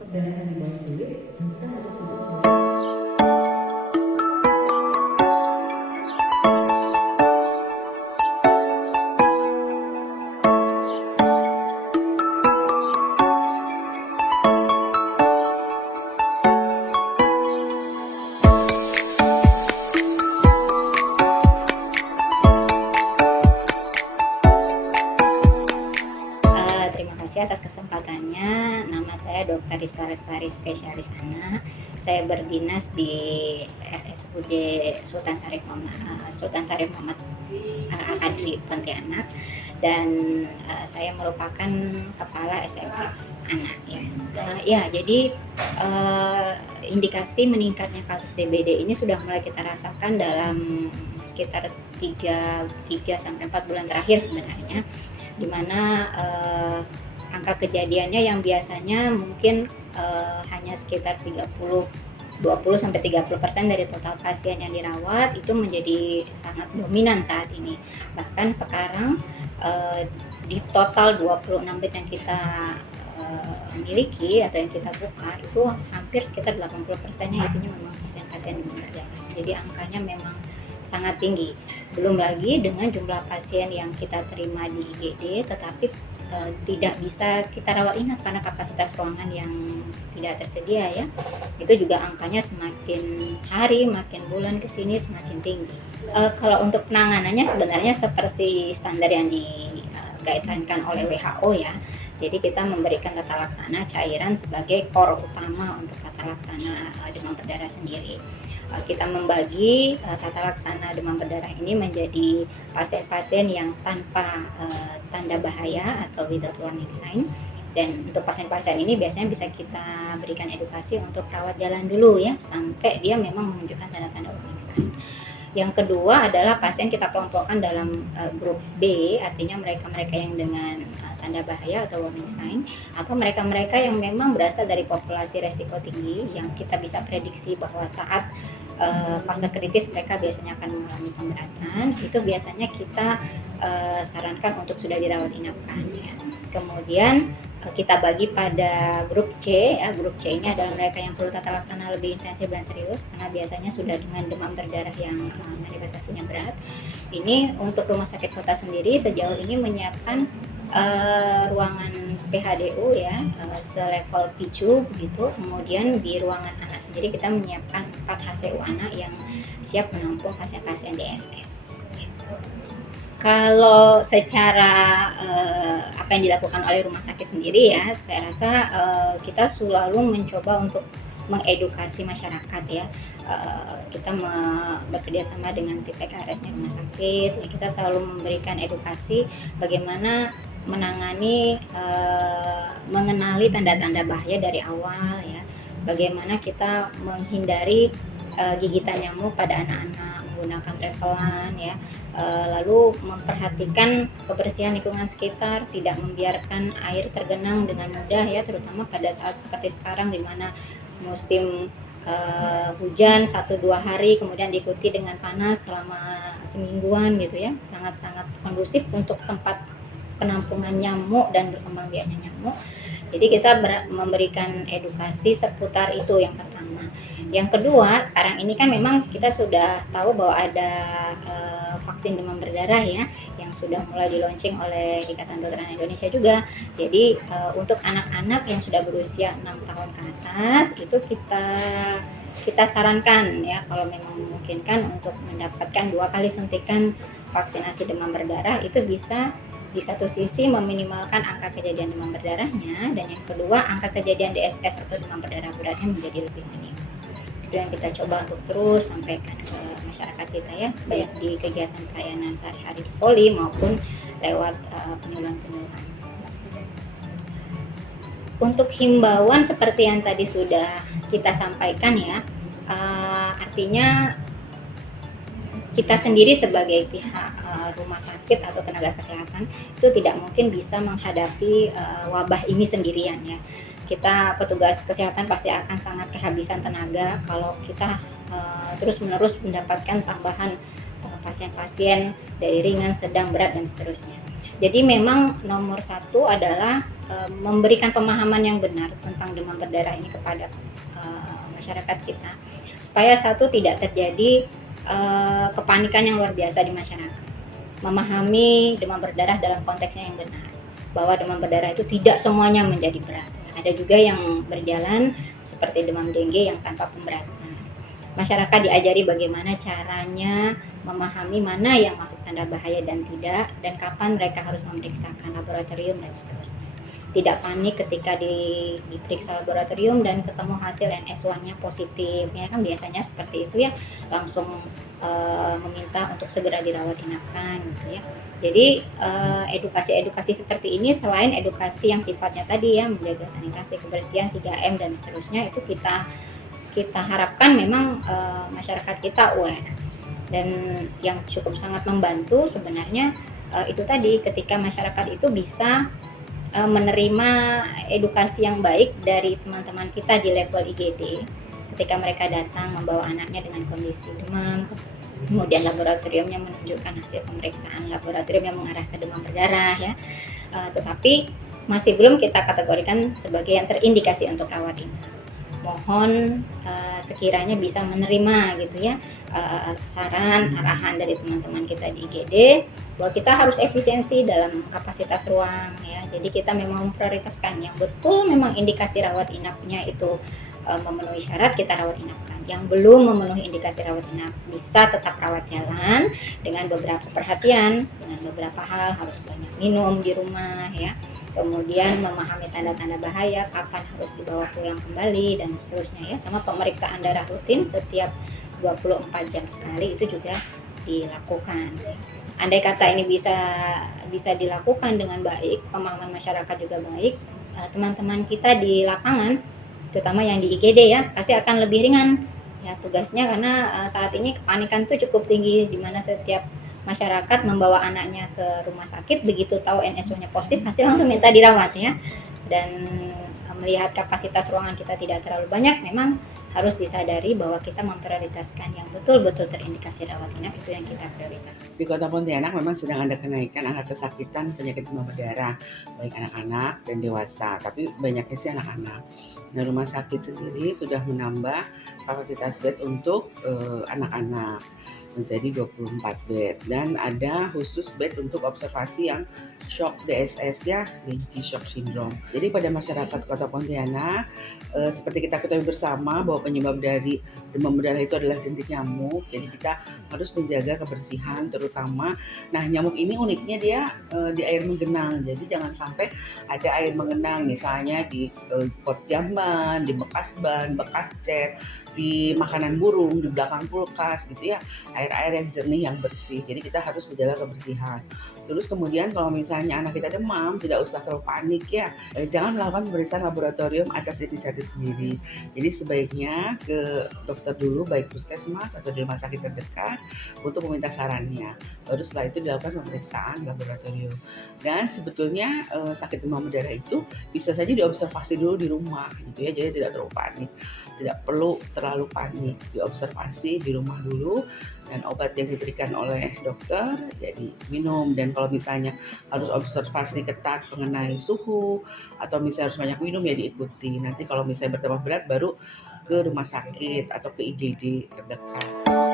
perdarahan di bawah kulit, kita harus hidup. Terima kasih atas kesempatannya. Nama saya Dr. Rista Lestari, spesialis anak. Saya berdinas di RSUD Sultan Syarif Muhammad Akadri Pontianak, dan saya merupakan kepala SMF anak ya. Jadi indikasi meningkatnya kasus DBD ini sudah mulai kita rasakan dalam sekitar 3 sampai 4 bulan terakhir sebenarnya, di mana angka kejadiannya yang biasanya mungkin hanya sekitar 20-30% dari total pasien yang dirawat itu menjadi sangat dominan saat ini. Bahkan sekarang di total 26 bed yang kita miliki atau yang kita buka itu hampir sekitar 80%-nya isinya memang pasien-pasien demam berdarah. Jadi angkanya memang sangat tinggi. Belum lagi dengan jumlah pasien yang kita terima di IGD tetapi tidak bisa kita rawat inap karena kapasitas ruangan yang tidak tersedia ya. Itu juga angkanya semakin hari, makin bulan ke sini semakin tinggi. Kalau untuk penanganannya sebenarnya seperti standar yang digaitkan oleh WHO ya. Jadi kita memberikan tata laksana cairan sebagai core utama untuk tata laksana demam berdarah sendiri. Kita membagi tata laksana demam berdarah ini menjadi pasien-pasien yang tanpa tanda bahaya atau without warning sign, dan untuk pasien-pasien ini biasanya bisa kita berikan edukasi untuk rawat jalan dulu ya sampai dia memang menunjukkan tanda-tanda warning sign. Yang kedua adalah pasien kita kelompokkan dalam grup B, artinya mereka-mereka yang dengan tanda bahaya atau warning sign, atau mereka-mereka yang memang berasal dari populasi resiko tinggi yang kita bisa prediksi bahwa saat fase kritis mereka biasanya akan mengalami pemberatan. Itu biasanya kita sarankan untuk sudah dirawat inapkan ya. Kemudian kita bagi pada grup C ya. Grup C ini adalah mereka yang perlu tata laksana lebih intensif dan serius karena biasanya sudah dengan demam berdarah yang manifestasinya berat. Ini untuk rumah sakit kota sendiri sejauh ini menyiapkan ruangan PHDU ya, selevel PICU begitu. Kemudian di ruangan anak sendiri kita menyiapkan 4 HCU anak yang siap menampung pasien-pasien DSS. Kalau secara apa yang dilakukan oleh rumah sakit sendiri ya, saya rasa kita selalu mencoba untuk mengedukasi masyarakat ya. Kita bekerja sama dengan tim PKRS-nya rumah sakit ya, kita selalu memberikan edukasi bagaimana menangani mengenali tanda-tanda bahaya dari awal ya, bagaimana kita menghindari gigitan nyamuk pada anak-anak menggunakan travelan ya, lalu memperhatikan kebersihan lingkungan sekitar, tidak membiarkan air tergenang dengan mudah ya, terutama pada saat seperti sekarang di mana musim hujan 1-2 hari kemudian diikuti dengan panas selama semingguan gitu ya, sangat-sangat kondusif untuk tempat penampungan nyamuk dan berkembang biaknya nyamuk. Jadi kita memberikan edukasi seputar itu yang pertama. Yang kedua, sekarang ini kan memang kita sudah tahu bahwa ada vaksin demam berdarah ya yang sudah mulai di-launching oleh Ikatan Dokter Anak Indonesia juga. Jadi untuk anak-anak yang sudah berusia 6 tahun ke atas itu kita sarankan ya kalau memang memungkinkan untuk mendapatkan 2 kali suntikan vaksinasi demam berdarah. Itu bisa di satu sisi meminimalkan angka kejadian demam berdarahnya, dan yang kedua angka kejadian DSS atau demam berdarah beratnya menjadi lebih minim. Itu yang kita coba untuk terus sampaikan ke masyarakat kita ya, baik di kegiatan pelayanan sehari-hari di Poli maupun lewat penyuluhan-penyuluhan. Untuk himbauan seperti yang tadi sudah kita sampaikan ya, artinya kita sendiri sebagai pihak rumah sakit atau tenaga kesehatan itu tidak mungkin bisa menghadapi wabah ini sendirian ya. Kita petugas kesehatan pasti akan sangat kehabisan tenaga kalau kita terus-menerus mendapatkan tambahan pasien-pasien dari ringan, sedang, berat dan seterusnya. Jadi memang nomor satu adalah memberikan pemahaman yang benar tentang demam berdarah ini kepada masyarakat kita, supaya satu tidak terjadi kepanikan yang luar biasa di masyarakat. Memahami demam berdarah dalam konteksnya yang benar, bahwa demam berdarah itu tidak semuanya menjadi berat. Ada juga yang berjalan seperti demam dengue yang tanpa pemberatan. Masyarakat diajari bagaimana caranya memahami mana yang masuk tanda bahaya dan tidak, dan kapan mereka harus memeriksakan laboratorium dan seterusnya. Tidak panik ketika diperiksa laboratorium dan ketemu hasil NS1-nya positif, ya kan biasanya seperti itu ya, langsung meminta untuk segera dirawat inapkan gitu ya. Jadi edukasi-edukasi seperti ini, selain edukasi yang sifatnya tadi ya, menjaga sanitasi, kebersihan, 3M dan seterusnya, itu kita harapkan memang masyarakat kita aware. Dan yang cukup sangat membantu sebenarnya itu tadi, ketika masyarakat itu bisa menerima edukasi yang baik dari teman-teman kita di level IGD ketika mereka datang membawa anaknya dengan kondisi demam, kemudian laboratoriumnya menunjukkan hasil pemeriksaan laboratorium yang mengarah ke demam berdarah ya, tetapi masih belum kita kategorikan sebagai yang terindikasi untuk rawat inap. Mohon sekiranya bisa menerima gitu ya saran arahan dari teman-teman kita di IGD bahwa kita harus efisiensi dalam kapasitas ruang ya. Jadi kita memang memprioritaskan yang betul memang indikasi rawat inapnya itu memenuhi syarat, kita rawat inapkan. Yang belum memenuhi indikasi rawat inap bisa tetap rawat jalan dengan beberapa perhatian, dengan beberapa hal, harus banyak minum di rumah ya. Kemudian memahami tanda-tanda bahaya, kapan harus dibawa pulang kembali dan seterusnya ya. Sama pemeriksaan darah rutin setiap 24 jam sekali itu juga dilakukan. Andai kata ini bisa dilakukan dengan baik, pemahaman masyarakat juga baik, teman-teman kita di lapangan, terutama yang di IGD ya, pasti akan lebih ringan ya tugasnya, karena saat ini kepanikan tuh cukup tinggi, di mana setiap masyarakat membawa anaknya ke rumah sakit, begitu tahu NSO-nya positif pasti langsung minta dirawat ya. Dan melihat kapasitas ruangan kita tidak terlalu banyak, memang harus disadari bahwa kita memprioritaskan yang betul-betul terindikasi rawat inap, itu yang kita prioritaskan. Di Kota Pontianak memang sedang ada kenaikan angka kesakitan penyakit demam berdarah, baik anak-anak dan dewasa, tapi banyaknya sih anak-anak. Nah, rumah sakit sendiri sudah menambah kapasitas bed untuk anak-anak menjadi 24 bed, dan ada khusus bed untuk observasi yang shock DSS ya, Dengue Shock Syndrome. Jadi pada masyarakat Kota Pontianak, seperti kita ketahui bersama bahwa penyebab dari demam berdarah itu adalah jentik nyamuk, jadi kita harus menjaga kebersihan terutama. Nah, nyamuk ini uniknya dia di air menggenang, jadi jangan sampai ada air mengenang misalnya di pot jamban, di bekas ban, bekas cat, di makanan burung, di belakang kulkas gitu ya, air-air yang jernih yang bersih. Jadi kita harus menjaga kebersihan. Terus kemudian kalau misalnya anak kita demam, tidak usah terlalu panik ya, jangan melakukan pemeriksaan laboratorium atas inisiatif sendiri. Jadi sebaiknya ke dokter dulu, baik puskesmas atau di rumah sakit terdekat, untuk meminta sarannya. Baru setelah itu dilakukan pemeriksaan laboratorium. Dan sebetulnya sakit demam berdarah itu bisa saja diobservasi dulu di rumah gitu ya, jadi tidak terlalu panik. Tidak perlu terlalu panik, diobservasi di rumah dulu, dan obat yang diberikan oleh dokter jadi minum. Dan kalau misalnya harus observasi ketat mengenai suhu atau misalnya harus banyak minum ya diikuti. Nanti kalau misalnya bertambah berat baru ke rumah sakit atau ke IGD terdekat.